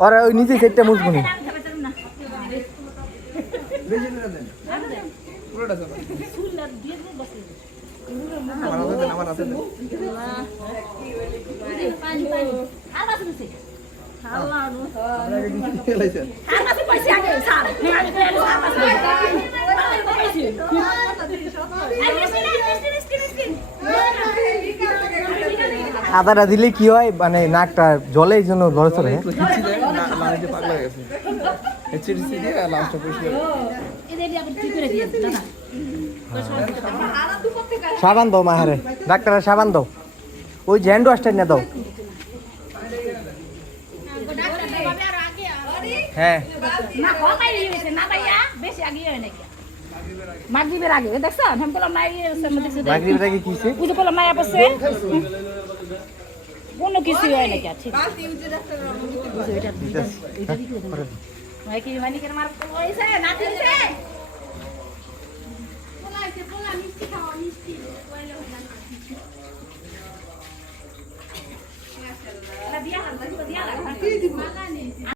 ওরা ওই নিচে সেটটা মুছবো না আমার আদাটা দিলে কি হয়? মানে নাকটা জলে এই জন্য লড়ে চলে। না না হয়ে সাবান দাও মাহারে ডাক্তার সাবান দাও। ওই যে হ্যান্ড ওয়াশটা নিয়ে দাও। হ্যাঁ। মাগরিবের আগে। দেখছ? আমি বললাম নাই মাগরিবের আগে বুঝে বললাম নাই বসে কোনো কিছু হয় নাকি? আছে না দিছে দিয়া দিয়া